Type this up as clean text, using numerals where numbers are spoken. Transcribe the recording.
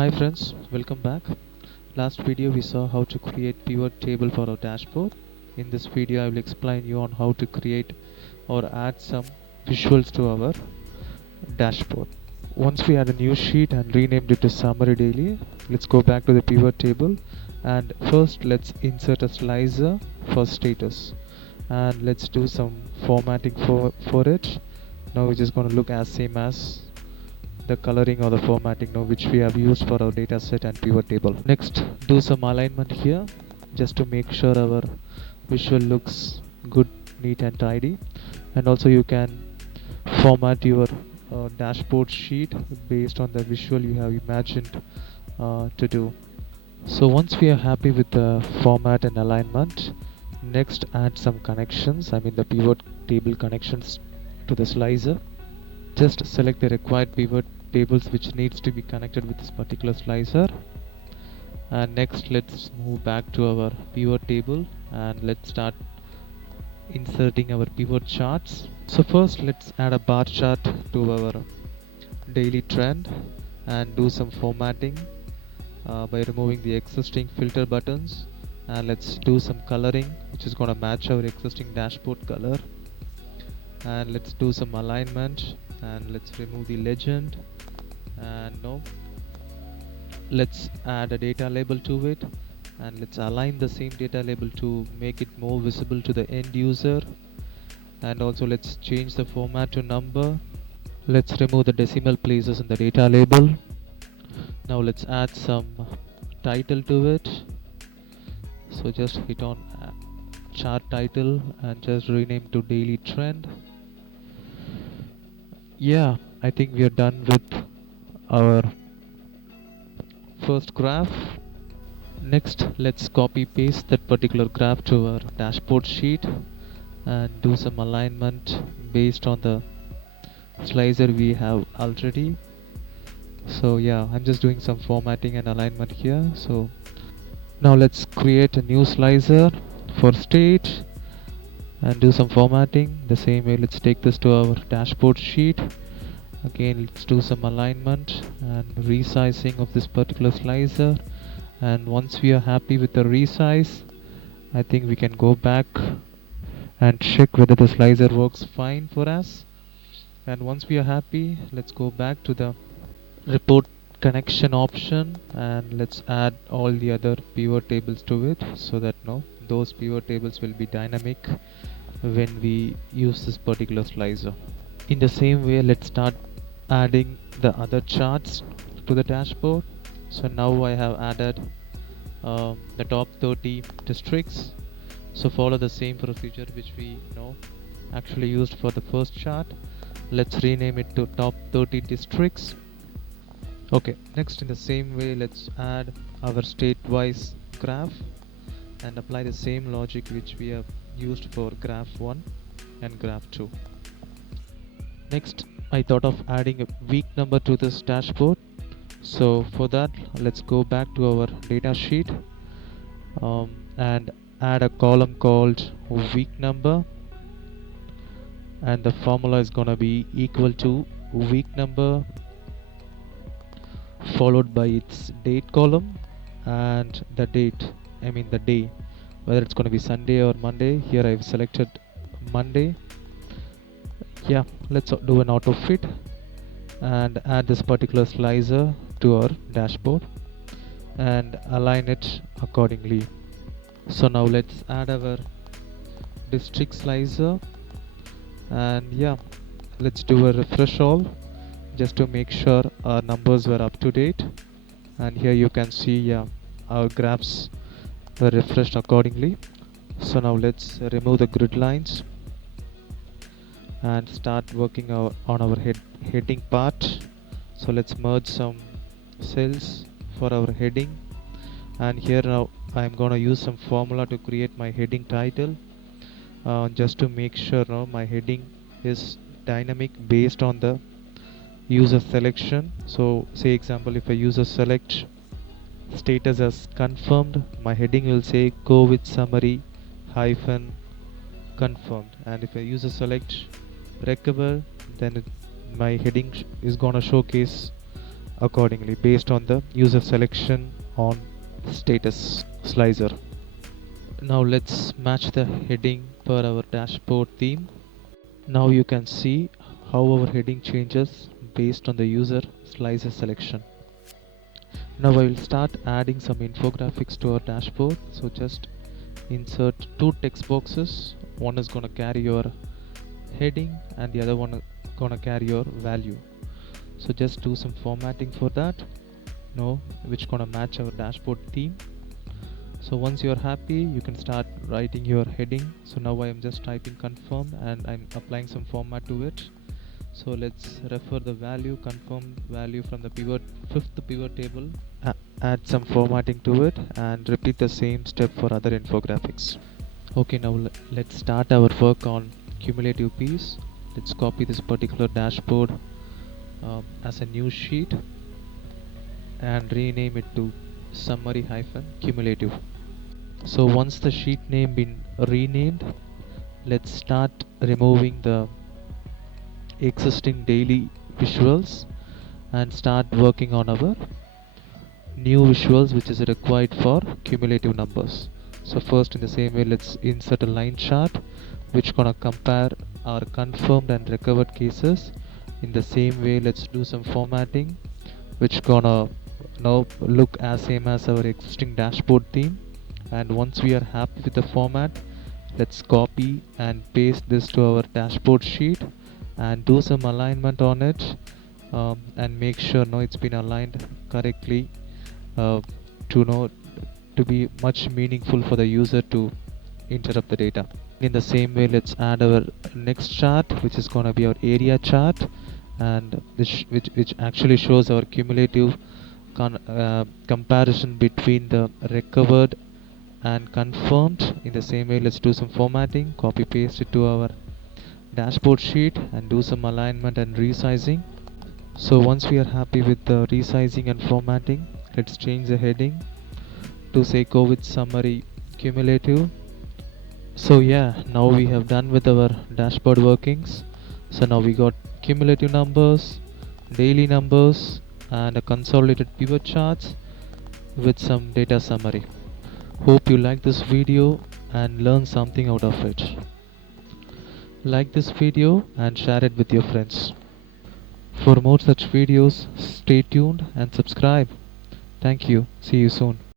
Hi friends, welcome back. Last video we saw how to create pivot table for our dashboard. In this video I will explain you on how to create or add some visuals to our dashboard. Once we add a new sheet and renamed it to summary daily, let's go back to the pivot table and first let's insert a slicer for status and let's do some formatting for it. Now we're just going to look as same as the coloring or the formatting now which we have used for our data set and pivot table. Next, do some alignment here just to make sure our visual looks good, neat and tidy. And also you can format your dashboard sheet based on the visual you have imagined to do. So once we are happy with the format and alignment, next add some connections, I mean the pivot table connections to the slicer. Just select the required pivot tables which needs to be connected with this particular slicer, and next let's move back to our pivot table and let's start inserting our pivot charts. So first let's add a bar chart to our daily trend and do some formatting by removing the existing filter buttons, and let's do some coloring which is going to match our existing dashboard color, and let's do some alignment and let's remove the legend, and now let's add a data label to it and let's align the same data label to make it more visible to the end user, and also let's change the format to number. Let's remove the decimal places in the data label. Now let's add some title to it, so just hit on chart title and just rename to daily trend. Yeah, I think we are done with our first graph. Next, let's copy paste that particular graph to our dashboard sheet and do some alignment based on the slicer we have already. So yeah, I'm just doing some formatting and alignment here. So now let's create a new slicer for state and do some formatting. The same way, let's take this to our dashboard sheet. Again, let's do some alignment and resizing of this particular slicer, and once we are happy with the resize, I think we can go back and check whether the slicer works fine for us. And once we are happy, let's go back to the report connection option and let's add all the other pivot tables to it, so that no, those pivot tables will be dynamic when we use this particular slicer. In the same way, let's start adding the other charts to the dashboard. So now I have added the top 30 districts. So follow the same procedure which we know actually used for the first chart. Let's rename it to top 30 districts. Okay, next in the same way, let's add our state-wise graph and apply the same logic which we have used for graph 1 and graph 2. Next, I thought of adding a week number to this dashboard. So for that, let's go back to our data sheet and add a column called week number, and the formula is gonna be equal to week number followed by its date column and the date, I mean the day, whether it's going to be Sunday or Monday. Here I've selected Monday. Yeah, let's do an auto fit and add this particular slicer to our dashboard and align it accordingly. So now let's add our district slicer, and yeah, let's do a refresh all just to make sure our numbers were up to date. And here you can see, yeah, our graphs were refreshed accordingly. So now let's remove the grid lines and start working on our heading part. So let's merge some cells for our heading, and here now I'm gonna use some formula to create my heading title just to make sure now my heading is dynamic based on the user selection. So say example, if a user select status as confirmed, my heading will say go with summary hyphen confirmed, and if a user select recover, then my heading is gonna showcase accordingly based on the user selection on status slicer. Now let's match the heading per our dashboard theme. Now you can see how our heading changes based on the user slicer selection. Now I will start adding some infographics to our dashboard. So just insert two text boxes. One is going to carry your heading and the other one going to carry your value. So just do some formatting for that. Now which going to match our dashboard theme. So once you're happy, you can start writing your heading. So now I am just typing confirm and I'm applying some format to it. So let's refer the value, confirm value from the fifth pivot table, add some formatting to it and repeat the same step for other infographics. Okay, now let's start our work on cumulative piece. Let's copy this particular dashboard as a new sheet and rename it to summary cumulative. So once the sheet name been renamed, let's start removing the existing daily visuals and start working on our new visuals which is required for cumulative numbers. So first, in the same way, let's insert a line chart which gonna compare our confirmed and recovered cases. In the same way, let's do some formatting which gonna now look as same as our existing dashboard theme. And once we are happy with the format, let's copy and paste this to our dashboard sheet and do some alignment on it, and make sure it's been aligned correctly, to to be much meaningful for the user to interrupt the data. In the same way, let's add our next chart which is going to be our area chart, and which actually shows our cumulative comparison between the recovered and confirmed. In the same way, let's do some formatting, copy paste it to our dashboard sheet and do some alignment and resizing. So once we are happy with the resizing and formatting, let's change the heading to say COVID summary cumulative. So yeah, now we have done with our dashboard workings. So now we got cumulative numbers, daily numbers and a consolidated pivot charts with some data summary. Hope you like this video and learn something out of it. Like this video and share it with your friends. For more such videos, stay tuned and subscribe. Thank you. See you soon.